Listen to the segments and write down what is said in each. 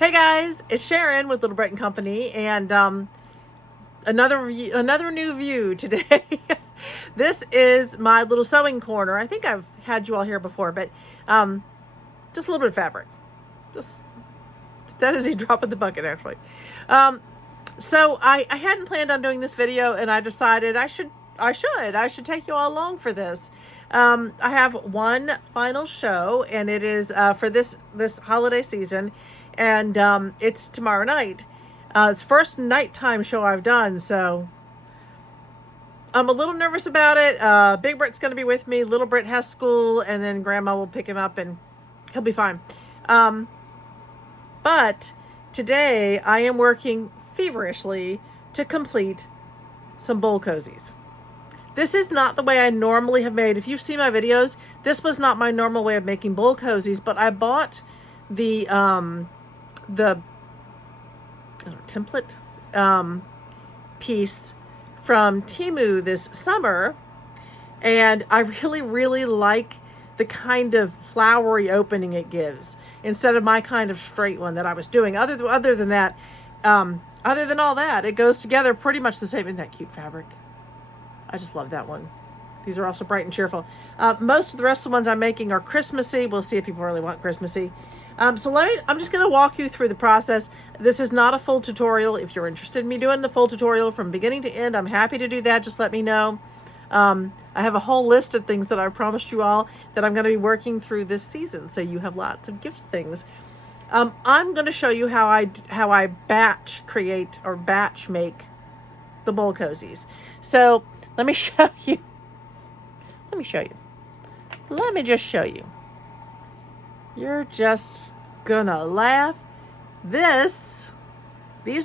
Hey guys, it's Sharon with Little Brighton Company, and another new view today. This is my little sewing corner. I think I've had you all here before, but just a little bit of fabric. Just that is a drop in the bucket, actually. So I hadn't planned on doing this video, and I decided I should take you all along for this. I have one final show, and it is for this holiday season, and it's tomorrow night. It's first nighttime show I've done, so I'm a little nervous about it. Big Brit's going to be with me. Little Brit has school, and then Grandma will pick him up, and he'll be fine. But today I am working feverishly to complete some bowl cozies. This is not the way I normally have made. If you've seen my videos, this was not my normal way of making bowl cozies, but I bought the template piece from Temu this summer, and I really like the kind of flowery opening it gives instead of my kind of straight one that I was doing. Other than that, other than all that, it goes together pretty much the same. Isn't that cute fabric? I just love that one. These are also bright and cheerful. Most of the rest of the ones I'm making are Christmassy. We'll see if people really want Christmassy. I'm just going to walk you through the process. This is not a full tutorial. If you're interested in me doing the full tutorial from beginning to end, I'm happy to do that. Just let me know. I have a whole list of things that I promised you all that I'm going to be working through this season, so you have lots of gift things. I'm going to show you how I batch create or batch make the bowl cozies. So let me show you. Let me just show you. You're just gonna laugh. These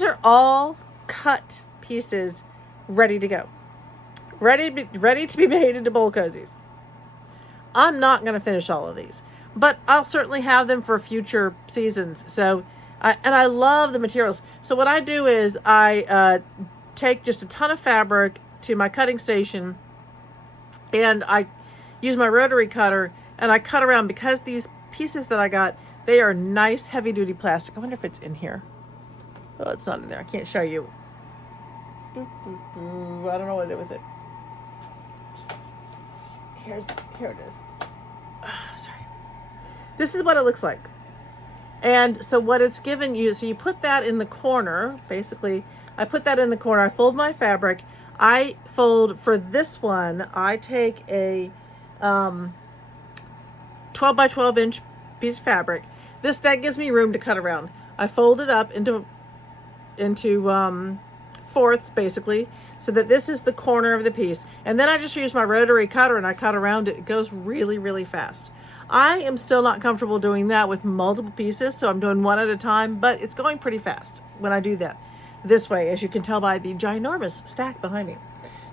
are all cut pieces ready to go. Ready to be made into bowl cozies. I'm not gonna finish all of these, but I'll certainly have them for future seasons. So, I love the materials. So what I do is I take just a ton of fabric to my cutting station, and I use my rotary cutter, and I cut around, because these pieces that I got, they are nice heavy duty plastic. I wonder if it's in here. Oh, it's not in there. I can't show you. I don't know what to do with it. Here it is. Sorry. This is what it looks like. And so what it's given you, so you put that in the corner, basically. I put that in the corner. I fold my fabric. I fold, for this one, I take a 12 by 12 inch piece of fabric. That gives me room to cut around. I fold it up into fourths, basically, so that this is the corner of the piece. And then I just use my rotary cutter and I cut around it. It goes really fast. I am still not comfortable doing that with multiple pieces, so I'm doing one at a time, but it's going pretty fast when I do that this way, as you can tell by the ginormous stack behind me.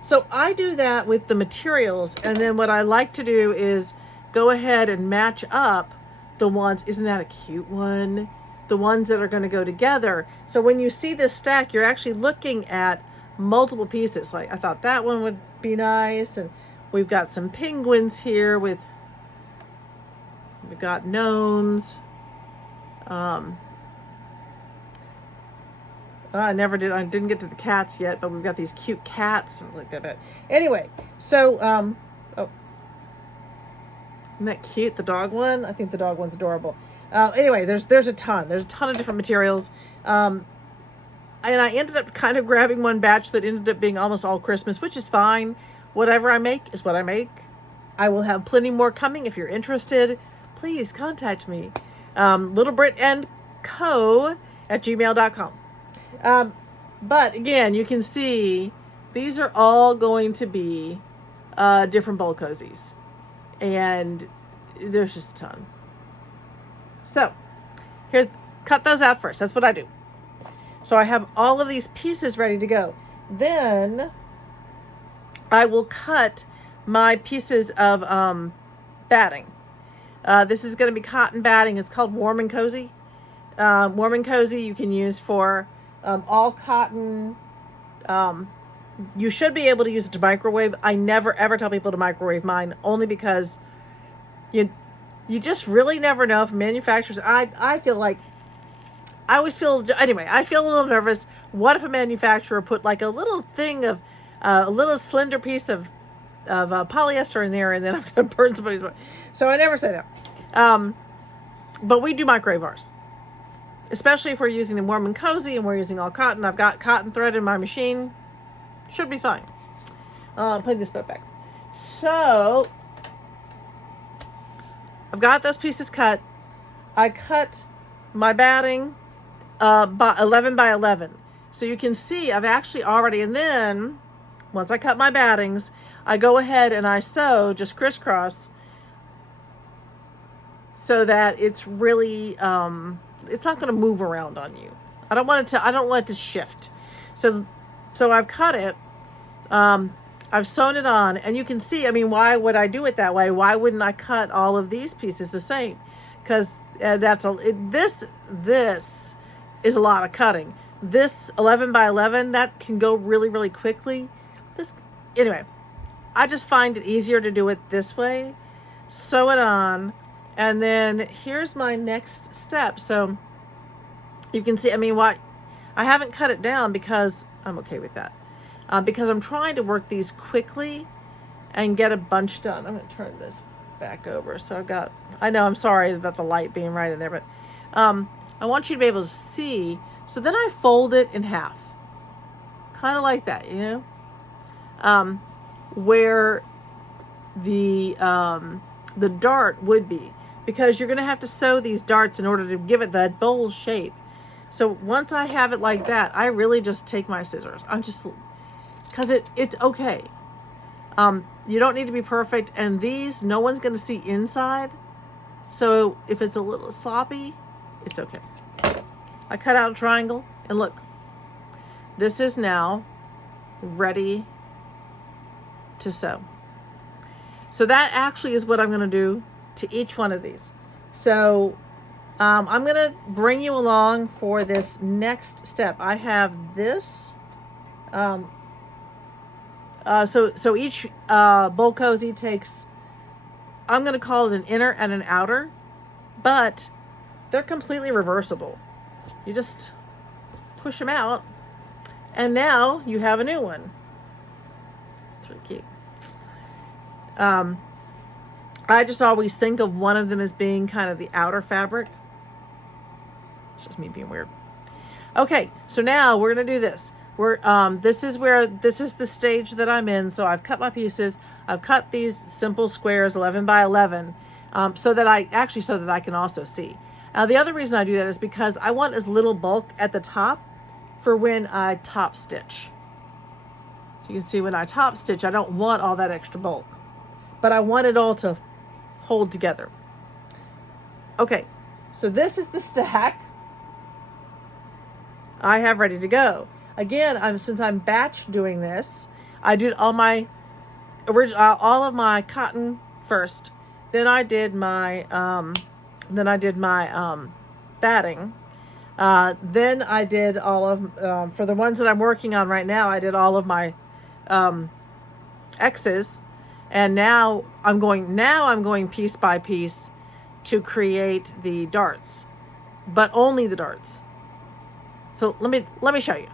So I do that with the materials, and then what I like to do is go ahead and match up the ones. Isn't that a cute one? The ones that are going to go together. So when you see this stack, you're actually looking at multiple pieces. Like, I thought that one would be nice, and we've got some penguins here we've got gnomes. I didn't get to the cats yet, but we've got these cute cats like that. Anyway, so, oh, isn't that cute? The dog one? I think the dog one's adorable. Anyway, there's a ton of different materials. And I ended up kind of grabbing one batch that ended up being almost all Christmas, which is fine. Whatever I make is what I make. I will have plenty more coming. If you're interested, please contact me. littlebritandco@gmail.com. But again, you can see these are all going to be different bowl cozies, and there's just a ton. So cut those out first. That's what I do. So I have all of these pieces ready to go. Then I will cut my pieces of batting. This is going to be cotton batting. It's called Warm and Cozy. Warm and Cozy you can use for all cotton. You should be able to use it to microwave. I never ever tell people to microwave mine, only because you just really never know if manufacturers, I feel like I always feel, anyway, I feel a little nervous. What if a manufacturer put like a little thing of, a little slender piece of polyester in there, and then I'm going to burn somebody's. So I never say that. But we do microwave ours, especially if we're using the warm and cozy and we're using all cotton. I've got cotton thread in my machine. Should be fine. Putting this boat back. So I've got those pieces cut. I cut my batting by 11 by 11. So you can see I've actually already, and then once I cut my battings, I go ahead and I sew just crisscross so that it's really, it's not going to move around on you. I don't want it to shift. So I've cut it. I've sewn it on, and you can see, I mean, why would I do it that way? Why wouldn't I cut all of these pieces the same? Because this is a lot of cutting. This 11 by 11, that can go really, really quickly. Anyway, I just find it easier to do it this way. Sew it on, and then here's my next step. So you can see, I mean, I haven't cut it down because I'm okay with that. Because I'm trying to work these quickly and get a bunch done. I'm going to turn this back over. So I know, I'm sorry about the light being right in there, but I want you to be able to see. So then I fold it in half, kind of like that, where the dart would be, because you're going to have to sew these darts in order to give it that bowl shape. So once I have it like that, I really just take my scissors. Because it's okay. You don't need to be perfect, and these, no one's going to see inside. So if it's a little sloppy, it's okay. I cut out a triangle, and look, this is now ready to sew. So that actually is what I'm going to do to each one of these. So I'm going to bring you along for this next step. I have this. So each bowl cozy takes, I'm going to call it an inner and an outer, but they're completely reversible. You just push them out, and now you have a new one. It's really cute. I just always think of one of them as being kind of the outer fabric. It's just me being weird. Okay, so now we're going to do this. This is the stage that I'm in. So I've cut my pieces. I've cut these simple squares, 11 by 11, so that I can also see. Now, the other reason I do that is because I want as little bulk at the top for when I top stitch. So you can see when I top stitch, I don't want all that extra bulk, but I want it all to hold together. Okay, so this is the stack I have ready to go. Again, since I'm batch doing this, I did all of my cotton first. Then I did my batting. Then I did all of for the ones that I'm working on right now. I did all of my X's, and now I'm going piece by piece to create the darts, but only the darts. So let me show you.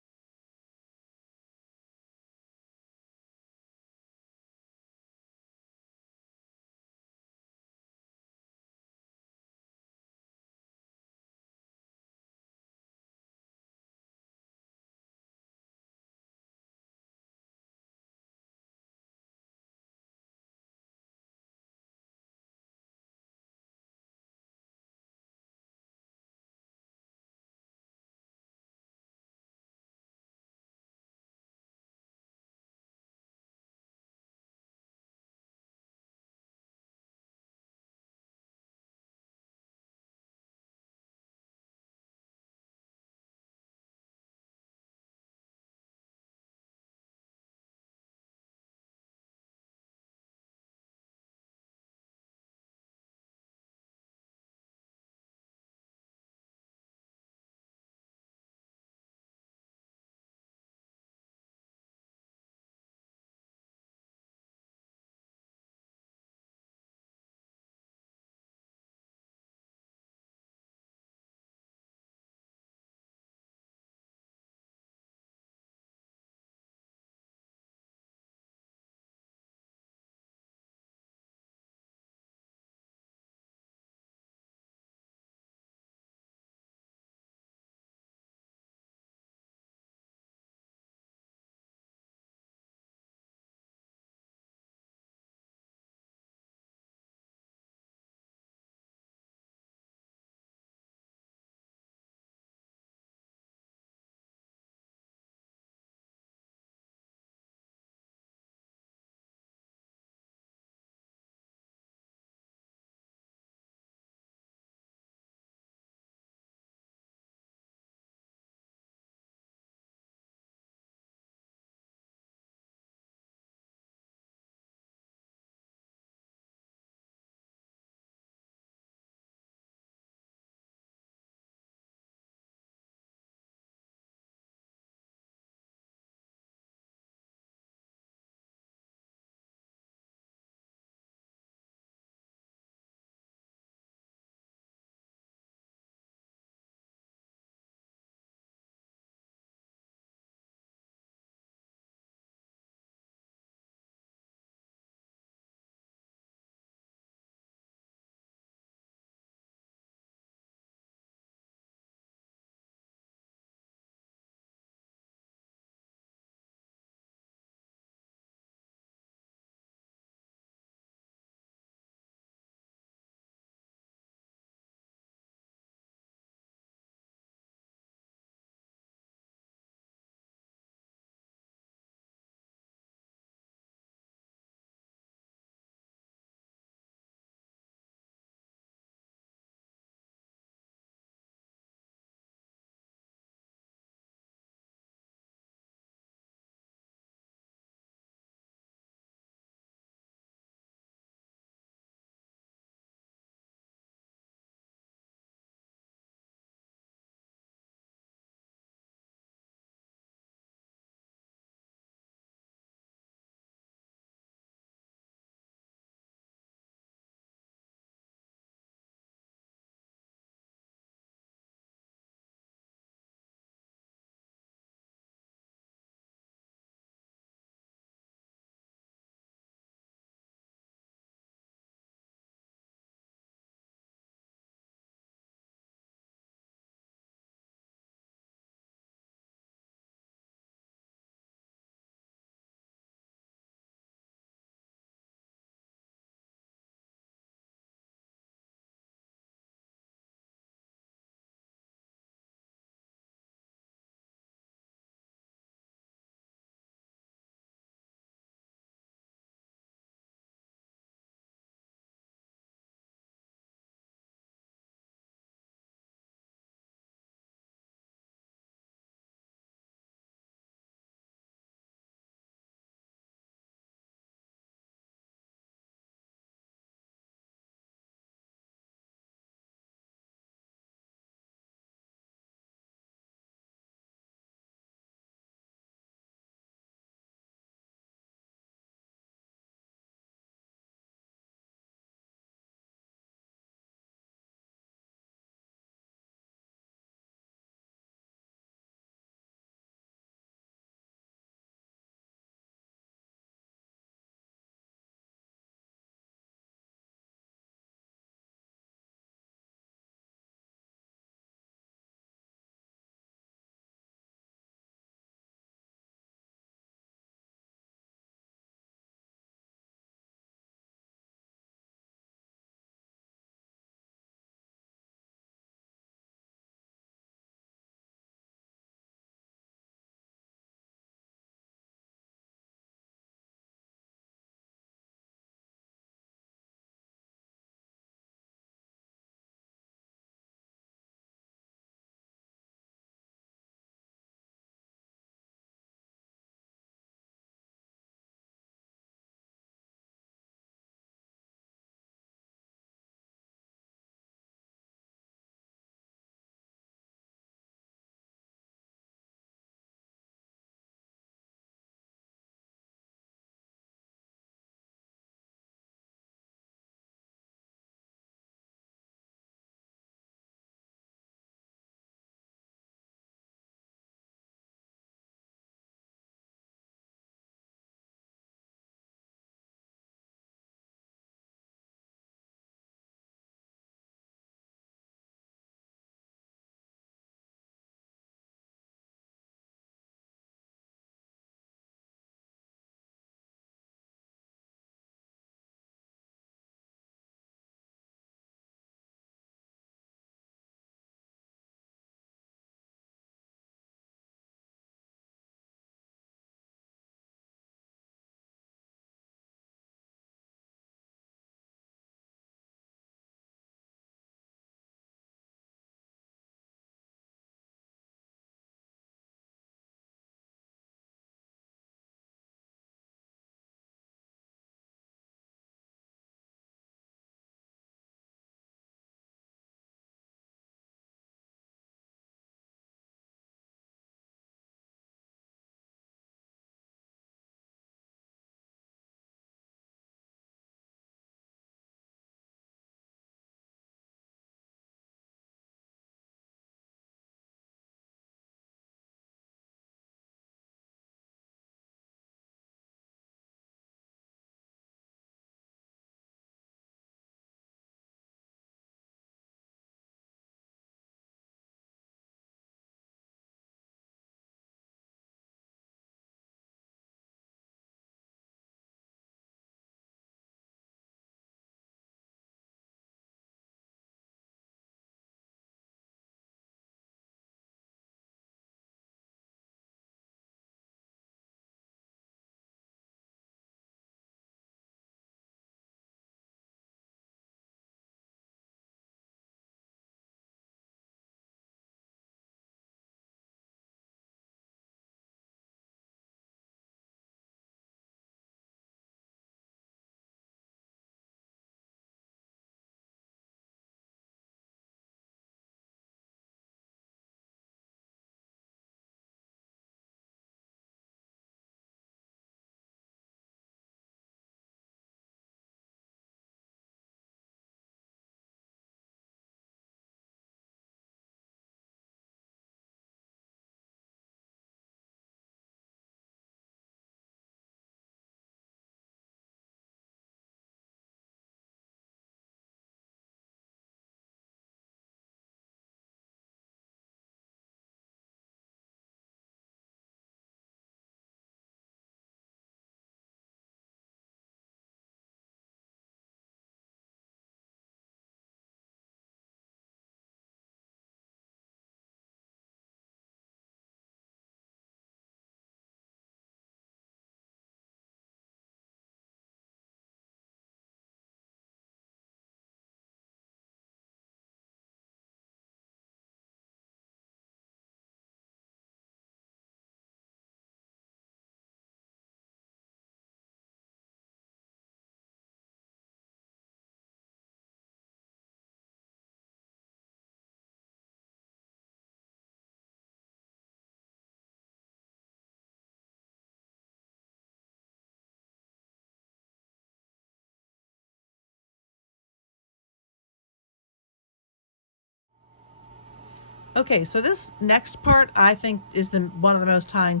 Okay, so this next part I think is one of the most time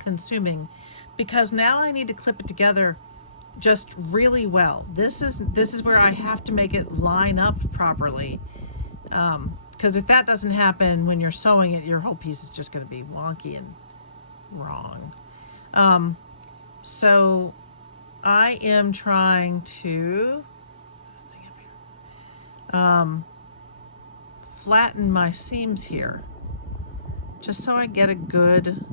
consuming, because now I need to clip it together just really well. This is where I have to make it line up properly, because if that doesn't happen when you're sewing it, your whole piece is just going to be wonky and wrong. So I am trying to this thing up here. Flatten my seams here, just so I get a good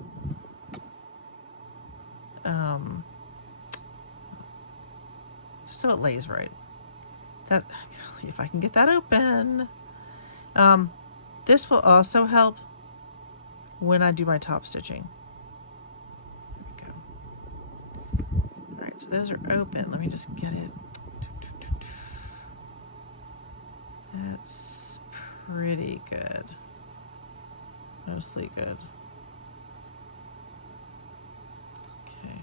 just so it lays right. That, if I can get that open. This will also help when I do my top stitching. There we go. All right, so those are open. Let me just get it. That's pretty good. Mostly good. Okay.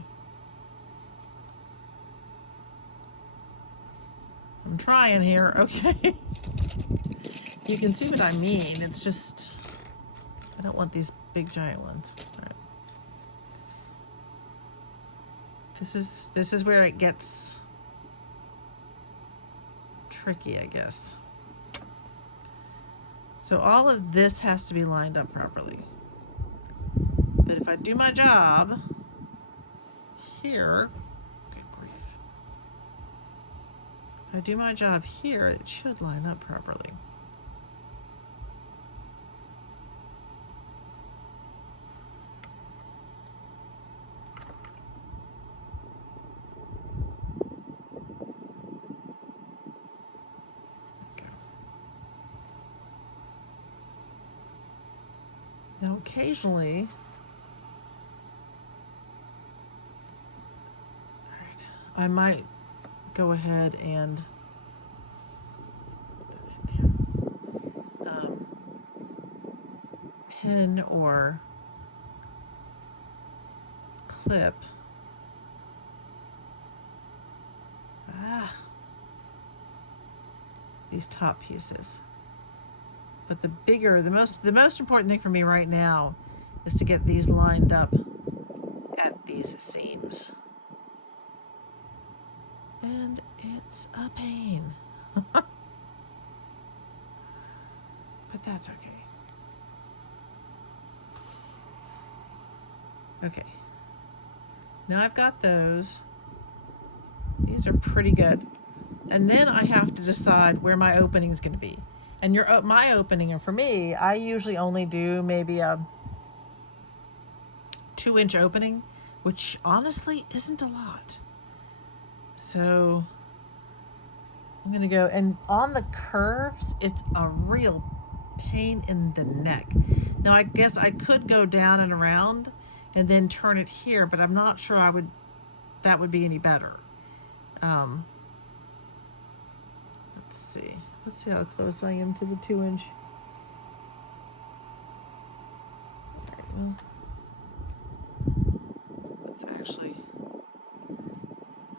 I'm trying here. Okay. You can see what I mean. It's just, I don't want these big giant ones. All right. This is where it gets tricky, I guess. So all of this has to be lined up properly. But if I do my job here, good grief. If I do my job here, it should line up properly. Now occasionally, all right, I might go ahead and pin or clip these top pieces. But the most important thing for me right now is to get these lined up at these seams. And it's a pain. But that's okay. Okay. Now I've got those. These are pretty good. And then I have to decide where my opening is going to be. And my opening, and for me, I usually only do maybe a 2-inch opening, which honestly isn't a lot. So I'm going to go, and on the curves, it's a real pain in the neck. Now I guess I could go down and around and then turn it here, but I'm not sure that would be any better. Let's see. Let's see how close I am to the 2-inch. Let's actually,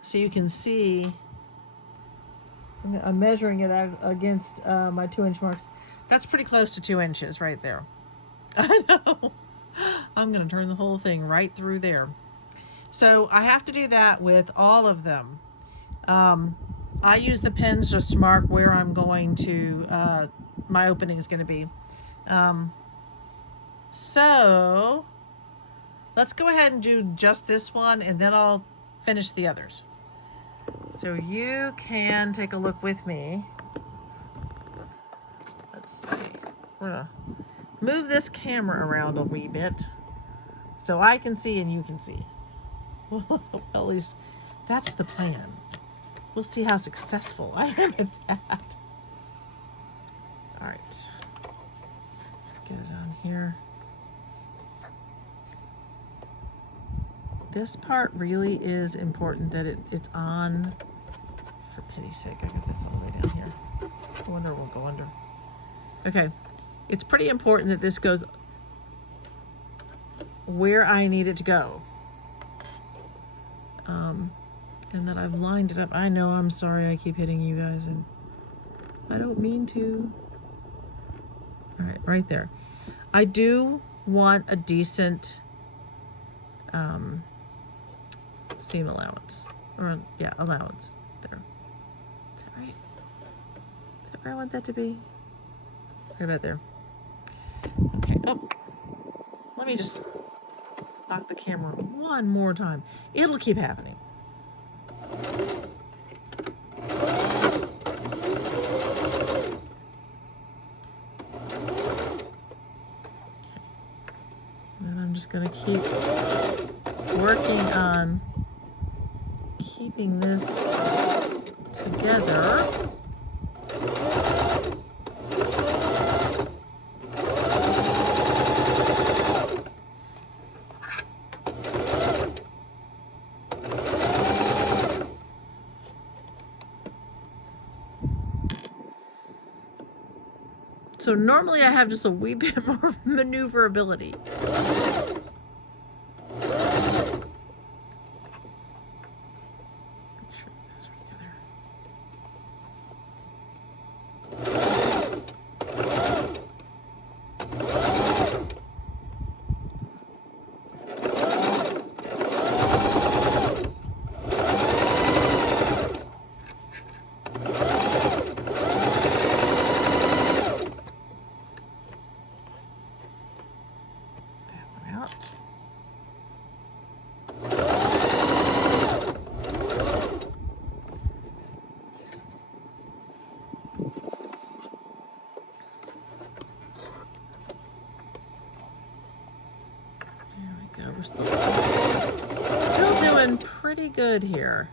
so you can see, I'm measuring it out against my 2-inch marks. That's pretty close to 2 inches right there. I know. I'm going to turn the whole thing right through there. So I have to do that with all of them. I use the pins just to mark where I'm going to, my opening is going to be. So let's go ahead and do just this one, and then I'll finish the others. So you can take a look with me. Let's see. We're going to move this camera around a wee bit so I can see and you can see. Well, at least that's the plan. We'll see how successful I am at that. All right. Get it on here. This part really is important that it's on. For pity's sake, I got this all the way down here. I wonder it won't go under. Okay. It's pretty important that this goes where I need it to go. And that I've lined it up. I know, I'm sorry I keep hitting you guys, and I don't mean to. All right, right there. I do want a decent seam allowance, or yeah, allowance there. Is that right? Is that where I want that to be? Right about there. Okay. Oh, let me just knock the camera one more time. It'll keep happening. And I'm just going to keep working on keeping this together. So normally I have just a wee bit more maneuverability. Make sure that's together. There we go. We're still doing pretty good here.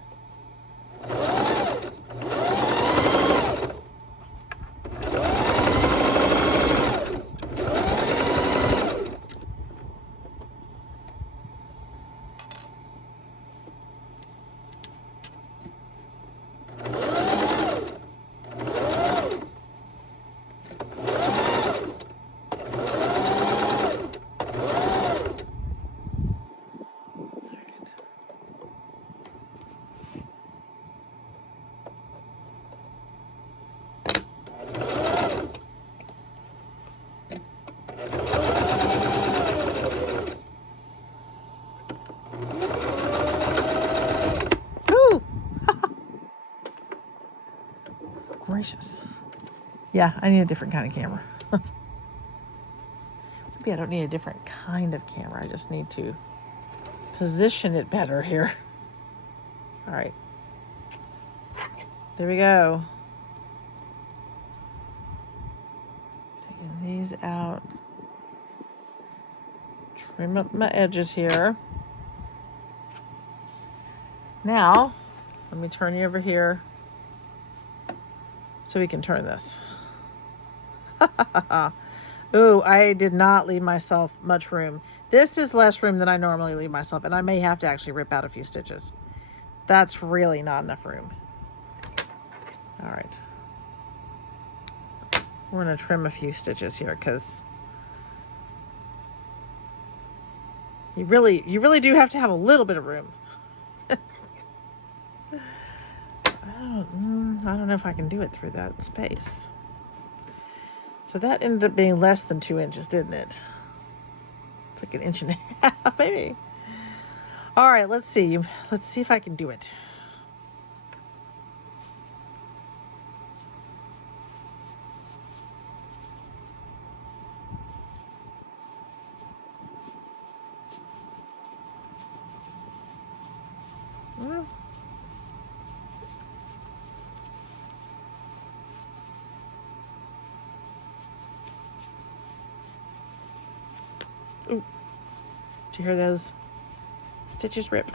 Gracious. Yeah, I need a different kind of camera. Maybe I don't need a different kind of camera. I just need to position it better here. All right. There we go. Taking these out. Trim up my edges here. Now, let me turn you over here so we can turn this. Ooh, I did not leave myself much room. This is less room than I normally leave myself, and I may have to actually rip out a few stitches. That's really not enough room. All right. We're going to trim a few stitches here because you really do have to have a little bit of room. I don't know if I can do it through that space. So that ended up being less than 2 inches, didn't it? It's like 1.5 inches, maybe. All right, let's see. Let's see if I can do it. Ooh. Did you hear those stitches rip?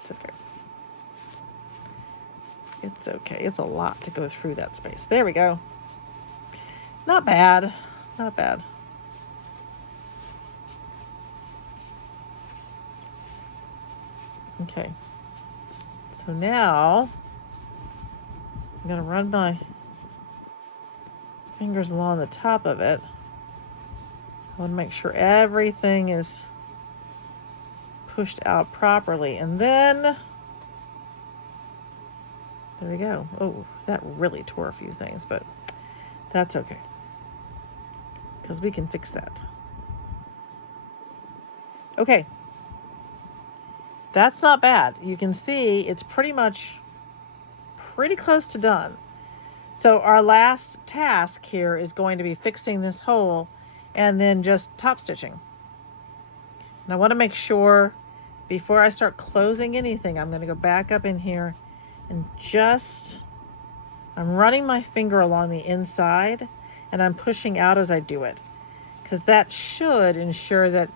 It's okay. It's okay. It's a lot to go through that space. There we go. Not bad. Not bad. Okay. So now I'm going to run my fingers along the top of it. I want to make sure everything is pushed out properly. And then, there we go. Oh, that really tore a few things, but that's okay. because we can fix that. Okay. That's not bad. You can see it's pretty close to done. So our last task here is going to be fixing this hole and then just top stitching. And I want to make sure before I start closing anything, I'm going to go back up in here and I'm running my finger along the inside and I'm pushing out as I do it, because that should ensure that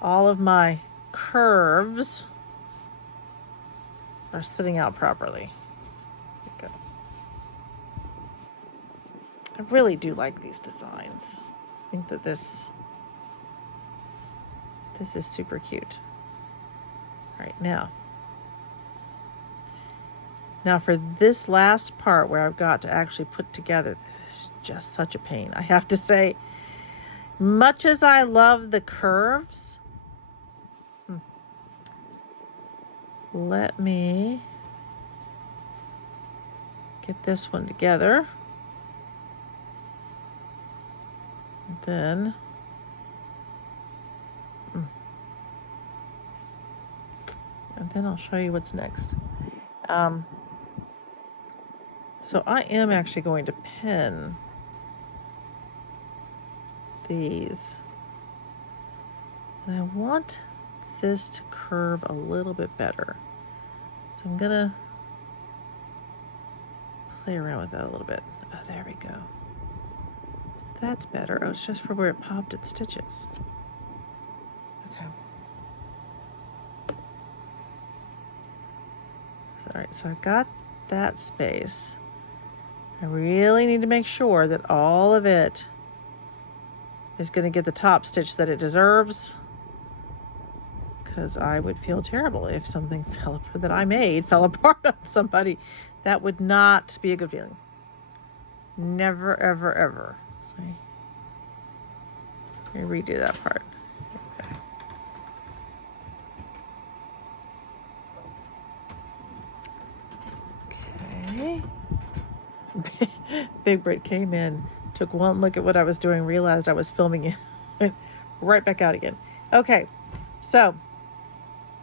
all of my curves are sitting out properly. There we go. I really do like these designs. I think that this is super cute. All right, now for this last part where I've got to actually put together, this is just such a pain. I have to say, much as I love the curves, let me get this one together. Then and then I'll show you what's next. So I am actually going to pin these. And I want this to curve a little bit better. So I'm gonna play around with that a little bit. Oh, there we go. That's better. Oh, it's just for where it popped its stitches. Okay. All right, so I've got that space. I really need to make sure that all of it is going to get the top stitch that it deserves, because I would feel terrible if something that I made fell apart on somebody. That would not be a good feeling. Never, ever, ever. So let me redo that part. Okay. Big Brit came in, took one look at what I was doing, realized I was filming it, went right back out again. Okay, so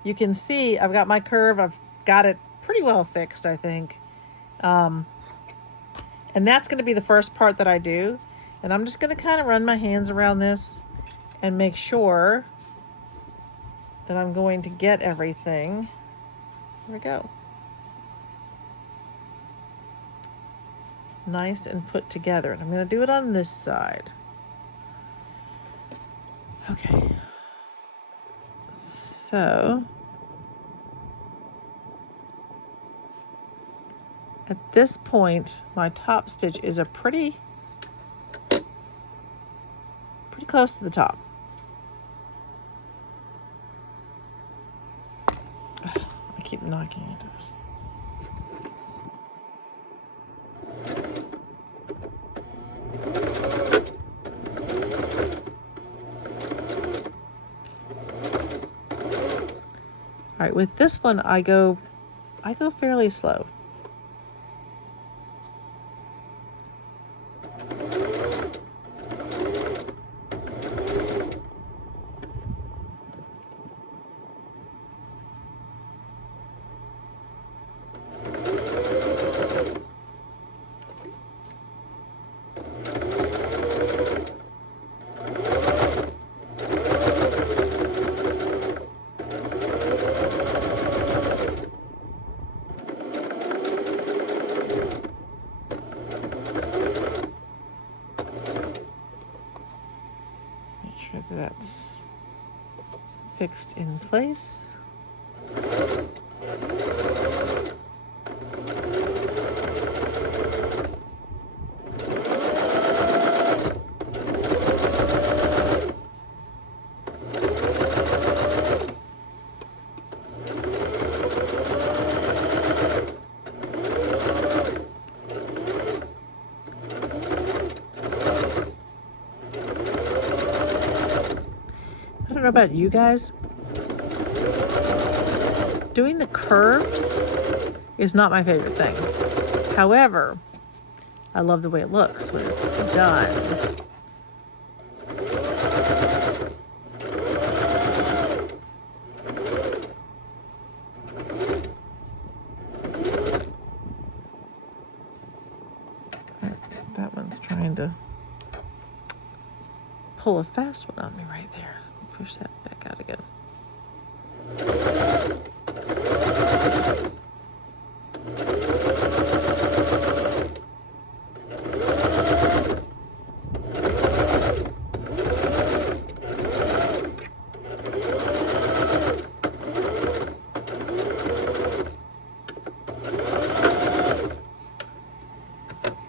you can see I've got my curve. I've got it pretty well fixed, I think. And that's going to be the first part that I do. And I'm just going to kind of run my hands around this and make sure that I'm going to get everything. There we go. Nice and put together. And I'm going to do it on this side. Okay. So at this point, my top stitch is a pretty close to the top. I keep knocking into this. All right, with this one, I go fairly slow. That's fixed in place. I don't know about you guys. Doing the curves is not my favorite thing. However, I love the way it looks when it's done. pull a fast one on me right there. Push that back out again.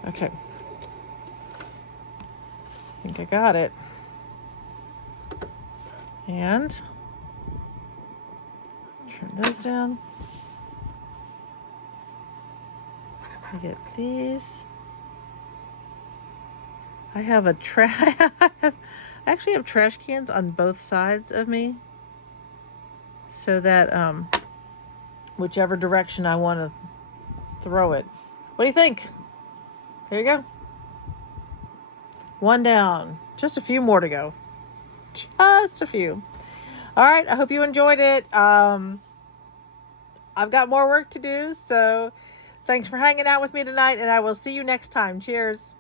Okay. I think I got it. And trim those down. I get these. I have a I actually have trash cans on both sides of me, so that whichever direction I want to throw it. What do you think? There you go. One down. Just a few more to go. Just a few. All right. I hope you enjoyed it. I've got more work to do, so thanks for hanging out with me tonight, and I will see you next time. Cheers.